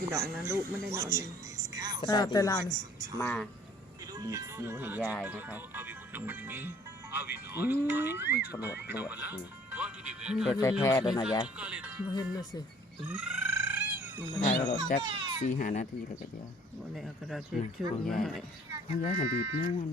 พี่น้องนะลูกไม่ได้นอนเลยเออแต่เรานี่มาบีบซิวให้ยายนะคะอืมปลวดปลวดอืมเสร็จใส่แพร่ด้วยนะยายบ่เห็นเลยสิถ่ายรถจักสี่ห้านาทีเลยก็เดียววันนี้เอากระดาษทิชชู่มาให้เอายายมันบีบม่วน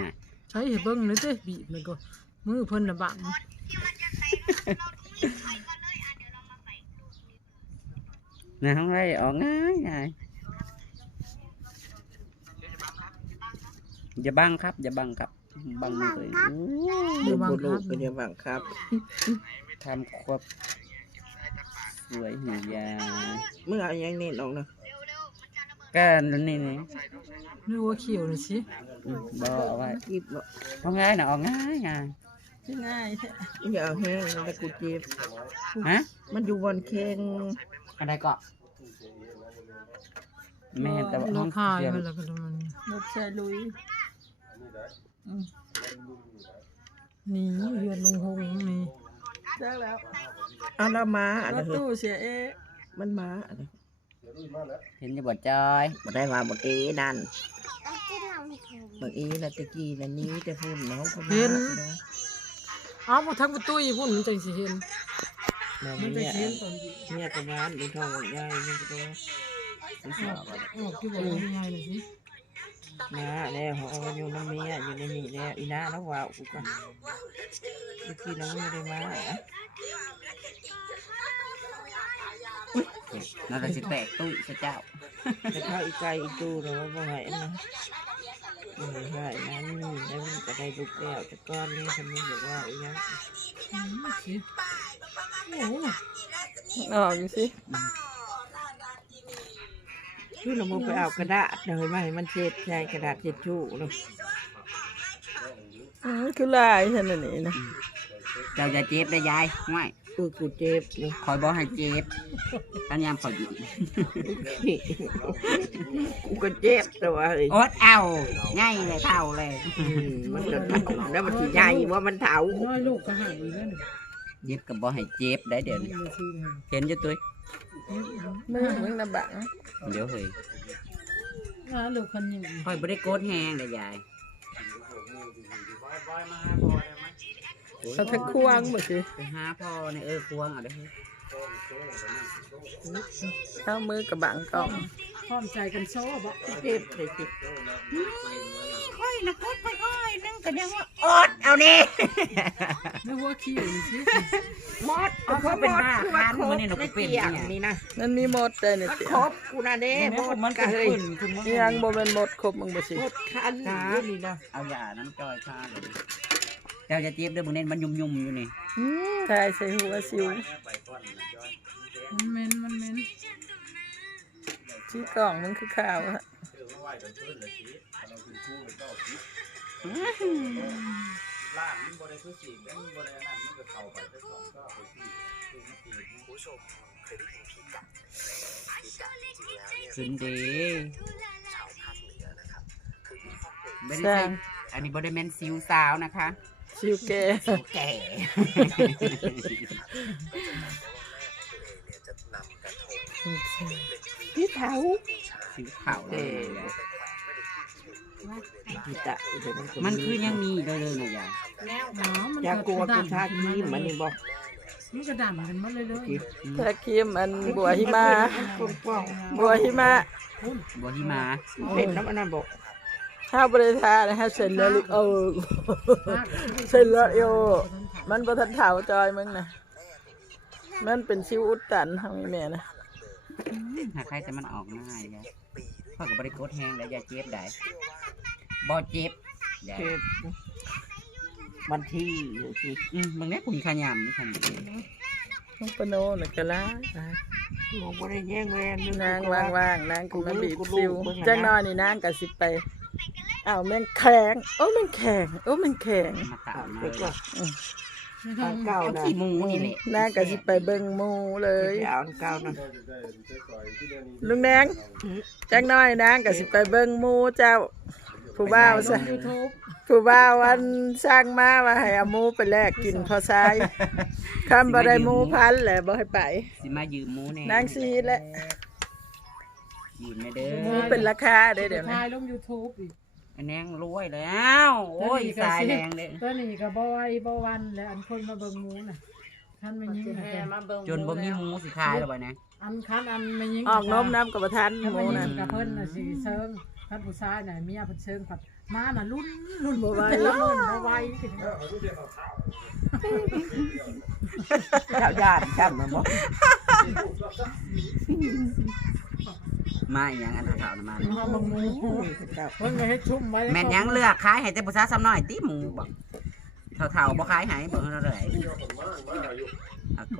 น่ะใช้ให้เบิ่งเลยเด้บีบมันก็มือเพิ่นน่ะบัง นะห้องไรออกง่ายง่ายอย่าบังครับ อย่าบังครับ บังมือตัวเองอู้ลูกลูกก็จะบังคับทำควบสวยเหียยายเมื่อเอายังเน้นออกนะก็นี่นี่นึกว่าเขียวน่ะสิอืมบอเอาไว้หยิบบ่เอาง่ายนะเอาง่ายง่ายง่ายแท้อย่าเอาแห้งแล้วกูเจ็บฮะมันอยู่บนแข้ง อะไรก็แม่แต่ว่าเราห้องคายเสียงมันแล้วก็มันรถใส่ลุยนี่เฮือนลุงหงนี่ได้แล้วเอาและมาอันรนั้ถนตู้เสียเอะมันมาอันนั้นเห็นจะบอจอยบ่ได้มาบักเอนั่นบักเอน่ะตะกี้น่ะนี้แต่พุ่นเนาะเขามาพี่น้องอ้าวบ่ทั้งประตูอีพุ่นมันจังสิเห็น แม่มันเนี่จะยเห็นตอนอยู่เนี่ยประมาณดูท้องใหญ่นี่ก็ได้ออกที่บ่ยังไงน่ะสิมาแล้วเขาเอาอยู่น้ำเมียอยู่ในนี่แล้วอีน้าแล้วว่าวกูก็เมื่อกี้น้องไม่ได้มาอะน่าจะสิแตกตุ้ยซะเจ้าแต่เข้าอีกไกลอีกตู้แล้วว่าบ่ให้อั นนะบ่ให้ให้นั้นแล้วมันก็ได้ลูกแล้วแต่ก้อนนี้ทำไมอยากว่าอีหยังอืมสิโอ้ออกอยู่สิคือเรามาไปเอากระดาษเลยมาให้มันเช็ดใช้กระดาษเช็ดชู่เนาะอืมคือลายฉันน่ะนี่นะเจ้าจะเจ็บได้ยายไม่ เออกูเจ็บเนาะคอยบอกให้เจ็บอันยามเขาอยู่กูก็เจ็บแต่ว่าเอ้ยโอ๊ตเอาง่ายเลยเท่าเลยอืมมันก็เถาแล้วมันสิใหญ่ว่ามันเถาน้อยลูกก็หายอีกแล้วนี่เจ็บกับบอกให้เจ็บได้เดี๋ยวนี้มันสิหาเห็นจะตุ้ยมึงมึงน่ะบังเดี๋ยวเฮ้ยอ่าลูกคันยังคอยบริโกดแหงเลยยาย เขาทะควงบ่สิไปหาพ่อในเออควงเอาเด้อเฮ้ยเอามือกับบังกล้องพร้อมใจกันโซ่บ่เจ็บเลยสิค่อยนะค่อยค่อยค่อยนึงก็ยังว่าโอ๊ตเอานี่นึกว่าเขียวนี่สิมดเอาเขาเป็นบ้าคันมื้อนี้หนูก็เป็นเปียกเนี่ยนี่นะมันมีหมดเลยเนี่ยมันเตี้ยครบกูนะเด้มดมันก็ก็เฮ้เฮ้ยยคุณมึงอีหยังบ่เป็นหมดครบมึงบ่สิมดคันอยู่นี่นะเอาอย่าน้ำจอยชาเลย เจ้าจะเจ็บเด้อมึงเน้นมันยุ่มๆอยู่นี่อืมทายใส่หัวสิวมันเหม็นมันเหม็นชี้กล่องมึงคือข่าวฮะขึ้นดีไม่ได้ใช่ใส่อันนี้บริเวณซิวสาวนะคะ สิวแก่แก่พี่เถาซิวขาวเลยพี่ตะเดี๋ยวก็มันคือยังมีเลยเลยนะยายอ๋อมันอย่ากลัวกูชาทีมันนี่บอกมันกระดั่งกันหมาเลยเลยถ้าครีมอันบัวหิมะป้องป้องบัวหิมะบอฮิมาเป็นน้ำอันนั้นบอก ถ้าบ่ได้ทานะฮะเสร็จแล้วลูกเออเสร็จแล้วโยมันบ่ทันเฒ่าจอยมึงน่ะมันเป็นสิวอุดตันทางนี้แม่นะหากใครจะมันออกง่ายยายพ่อกับบริโกดแห้งแล้วยายเจ็บได้บอเจ็บยายเจ็บวันที่อยู่สิอืมมึงเนี้ยคุณขยำนี่ขยน้องปะโนน่ะก็ล้ามองบ่ได้แย่งแวนนางว่างๆนางกูมาบีบซิวจังน้อยนี่นางก็สิไป อ้าวแม่งแข็งโอ้แม่งแข็งโอ้แม่งแข็งำมาตาเอามมาไปเลยก่อนไม่ต้เอาองเก่าเอานะขี้หมูนี่แหละนางก็สิไปเบิ่งหมู่เลยไปเอาเก่านะลุงแดงจังน้อยนางก็สิไปเบิ่งหมู่เจ้า ผู้บ่าวซะยูทูบผู้บ่าววันสร้างมาว่าให้เอาหมูไปแลกกินพอซ้ายคำบ่ได้หมูพันแหละบ่ให้ไปสิมายืมหมูแน่นางซีแหละยืมแม่เด้หมูอเป็นราคาเด้อเดี๋ยวนี้ ถ่ายลงยูทูบอีก อันแนงรวยแล้ว โอ้ยสายแดงเลยตัวนี้ก็บ่ไหวบ่วันแล้วอันคนมาเบิ่งหมูน่ะท่านไม่ยิงนะจ๊ะจนบ่มีหมูสิขายแล้วบ่นะอันคันอันไม่ยิงออกนมน้ำกับประทานถ้าหไม่มูยินั่นงกับเพิ่นน่ะสิเชิงท่านผู้ชายน่ะเมียเพิ่นเชิงผัดมาน่ะลุ้นลุ้นบ่ไหวแต่ละมื้อบ่ไหวชาวญาติจำมันบ่ มาอีหยังอันนั้นเขาน่ะมามาเบิ่งหมูเจ้าเพิ่นก็เฮ็ดชุ่มไว้แม่นหยังเลือกขายให้แต่ผู้ชายซ้ำน้อยติหมูบ่เฒ่าๆบ่ขายให้บ่เท่าไหร่อะโก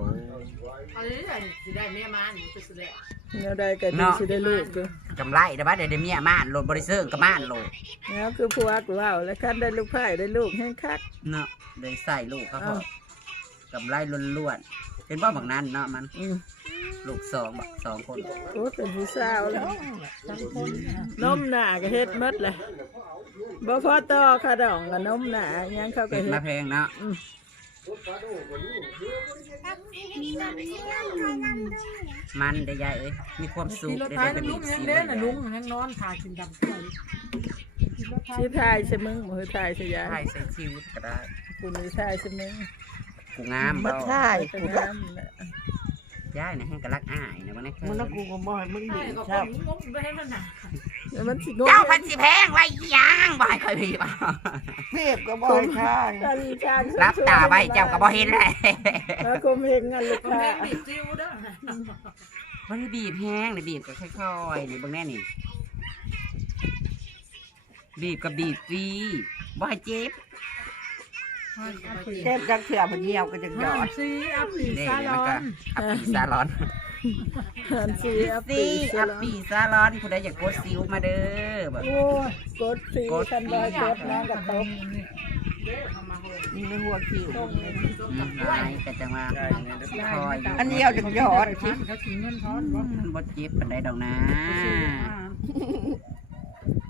อันนี้สิได้เมียมานี่คือสิได้เนื้อใดก็ดีสิได้ลูกอยู่กำไรเด้อบัดเดี๋ยวเดี๋ยวเมียม่านโหลดบ่ได้ซื้อก็ม่านโหลดแล้วคือผัวกูว่าแล้วคันได้ลูกไผ่ได้ลูกแห้งคักเนาะได้ใส่ลูกเขาพอกำไรล้วนๆ เป็นบ่บักนั้นเนาะมัน อืมลูกสองบักสองคนโอ้เป็นผู้สาวแล้วทั้งคนน่ะนมหน้าก็เฮ็ดหมดเลยบ่พอต่อค่ะดองกับนมหน้ายังเขาก็เห็ดเฮ็มาดแพงเนาะอืมมันได้ยายเอ้ยมีความสุขี่ขรถได้ไถได้เป็นลุลูงกยังสิเด้น่ะลุงยังนอนถ่ายกินดำเกลือขี่รถไถสิทายใส่มึงบ่ทายใส่ยาใช่ใส่ชีวิตก็ได้กูนี่ทายใส่มึง กูงามบ่บ่ใช่กูกูน้ำแหละยายนะให้กะรักอ้ายนะบ่นะมึงน่ะกูก็บ่ให้มึงดีก็ครับงงไปให้มันน่ะแล้วมันสิงงเจ้าพันสิแพงไว้อีหยังบ่ให้ค่อยพี่บ่เพียบก็บ่ให้ข้างกันชาญรับตาไว้เจ้าก็บ่เห็นเลยแล้วคมเฮงกันลูกก็ค้าแม่งบิดจิ้วเด้อบ่ได้บีบแห้งได้บีบก็ค่อยๆนี่เบิ่งแน่นี่บีบก็บีบฟรีบ่ให้เจ็บ เจ็บจักเถื่อมันเหี่ยวก็จังยอห้าดซีอัพปีนี่ซาลมันอก็นอัปปีซาลอนหันสีอัปซีปีสอัปลอปีซาลอนผู้ใดอยากกดซิวมาเด้อแบบ โอ้ยกดสีคันบอยกดน้องกับตบนี่ในหัวคิวอืมนายก็จะมาคอยอยู่อันเดียวจังยอดชิเขาชิงเงินทอนบ่มันบ่เจ็บปานใดดอกนะ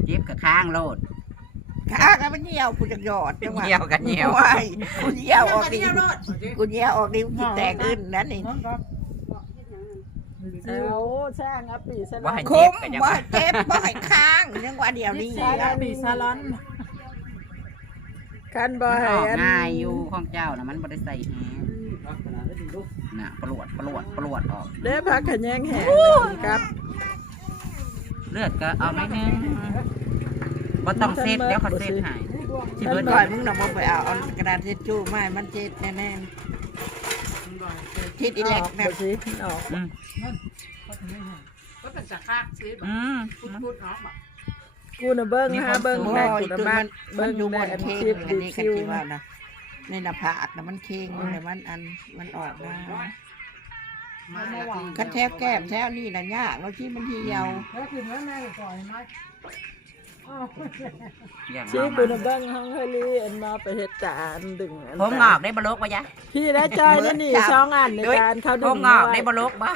เจ็บกับข้างโลด ข้างอะมันเหี่ยวกูจังยอดจังหวะเหี่ยวกันเหี่ยวว้ายกูเหี่ยวออกดิกูเหี่ยวออกดิกูแตกอื่นนั่นนี่น้องก็เอาช่างอัปปีสลว่าอให้นเจ็คุ้บมก็ยังบ่ว่าให้เจ็บบ่ให้ค้างยังว่าเดียวนี้อัพปีซาลอนคันบมัอนยออกอันง่ายอยู่ของเจ้านะมันบ่ได้ใส่แฮงน่ะปลวดปลวดปลวดออก เด้พักขะแยงแหงครับเลือดก็เอาไม่นึง บ่ต้องเซ็ตเดี๋ยวเขาเซ็ตให้ที่เบิเบิดดก่อยมึงน่ะบ่ไปเอาเอากระดาษทิชชู่มาให้มันเจ็ดแน่ๆทิศอีอเล็กอกแม่บ่สิออกอืมก็เป็นจากคากซีอืมพูดเนาะบ่กูน่ะเบิ่งหาเบิ่งบ่ได้อกูยน่ะตัวมัมันนเบิ่มันงอยู่บได้นอันเค้งคลิปอัดูนนี้คิกันวที่ว่านะในหน้าผากนะมันเค้งแต่มันอันมันออกมามาเมื่อวานคันแทบแก้มแทบนี่น่ะยากแล้วที่มันเหี่ยวแล้วคือแม่แม่ก่อยไหมอ้าว อย่างชี้เอากูมาน่ะเบิ่งห้องเฮลีอันมาไปเฮ็ดจานดึงอันผมงอกได้บ่ลกบ่ยะพี่ได้จอยได้นี่สองอันในการเขาผดึมงงอกไว้ได้บ่ลกบ่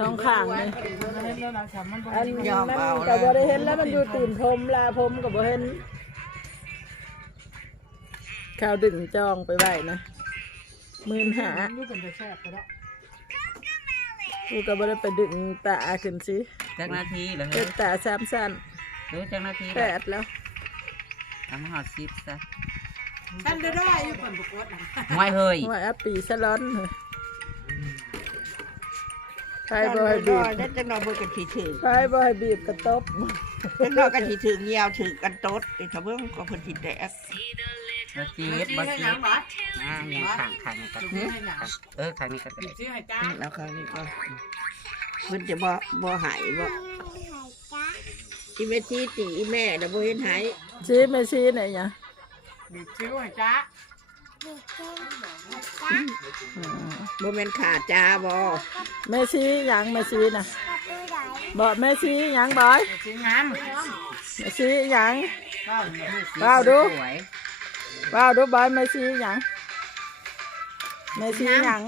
สองข้างเลยเห็นแล้วนะฉันมันบ่อันได้มันก็บ่ได้เห็นแล้วมันอยู่ตีนผมลาผมก็บ่เห็นเขาดึงจองไปไว้นะหมื่นหาอยู่เป็นแต่แซ่บไปแล้วกูก็บ่ได้ไปดึงตาขึ้นสิจักนาทีเหรอเป็เฮ้ยนตาสามสั้น ดูจักนาทีแปแล้วดแล้วทำหอดซิปซะฉันได้ได้อยู่คนประกวดนะห้วยเฮ้ยว่าแอปปีสลอนเหรอไฟตบ่อนให้น้บีอบยๆนั่นจะนอนบนกันถีถึงไฟบ่ให้บีบกระตบจะนอนกันถีถึงเหี่ยวถึงกันโต๊ดไอ้ทะเบิ่งก็เพิ่นสิแตกบ่จีบบ่จีบอ่ายังขังขังนี่ก็เออขังนี่ก็ได้ชื่อให้จ้าแล้วคราวนี้ก็เพิ่นจะบ่บ่หายบ่ ที่แม่ชีตีอีแม่น่ะบ่เห็นหายชี้ไม่ชี้ไหนเนี่ยชื่อให้จ้าบ่แม่นขาจ้าบ่แม่ชี้หยังแม่ชี้น่ะบอกแม่ชี้หยังบอยชื่องามแม่ชี้หยัง ว้าวดูว้าวดูบอยแม่ชี้หยังแม่ชี้หยัง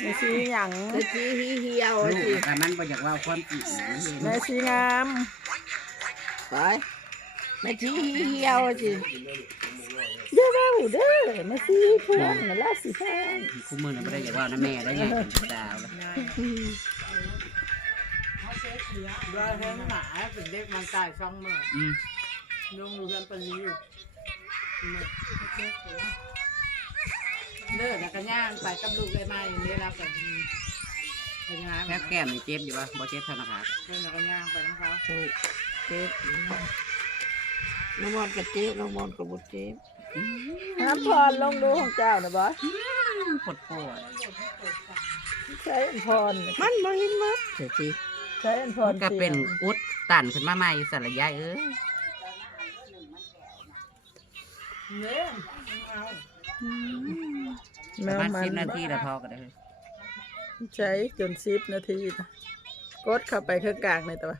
แม่ชี้หยังแม่ชีเหี่ยวลูสิกแต่มันบ่อยากเว่าความจริงนี่เห็นแม่ชี้งามไปแม่ที่เหี่ยวสิอย่าเว้าเด้อมาสิพวงน่ะลาสิแพงคู่มือน่ะบ่ได้อย่าว่านะแม่ได้ใหญ่เป็นดาวแล้วว่าเห็นหมาเป็นเด็กมันตายสองมื้ออืมลงดูกันปานนี้อยู่ เด้อแล้วก็ย่างไปกับลูกเลยมาอย่างนี้รับกันเป็นงานแค่แก้มนี่เจ็บอยู่ป่ะบ่เจ็บเท่านะคะเพิ่นแล้วก็ย่างไปน้ำเขาถูกเจ็บน้ำมอนต์ก็เจ็บน้ำมอนต์ก็บ่เจ็บห้ามพรลงดูของเจ้าน่ะบ่ปวดปวดใช้อันพรน่ะมันบ่เห็นมัดเสียสิใช้อันพมัรนก็เป็นอุดตันขึ้นมาใหม่สารยายเอ้ยเนี่ยเอา แมประวมาณมันสิบนาทีแล้วพอก็ได้ ใช้จน10นาทีนะกดเข้าไปคือกลางในตัว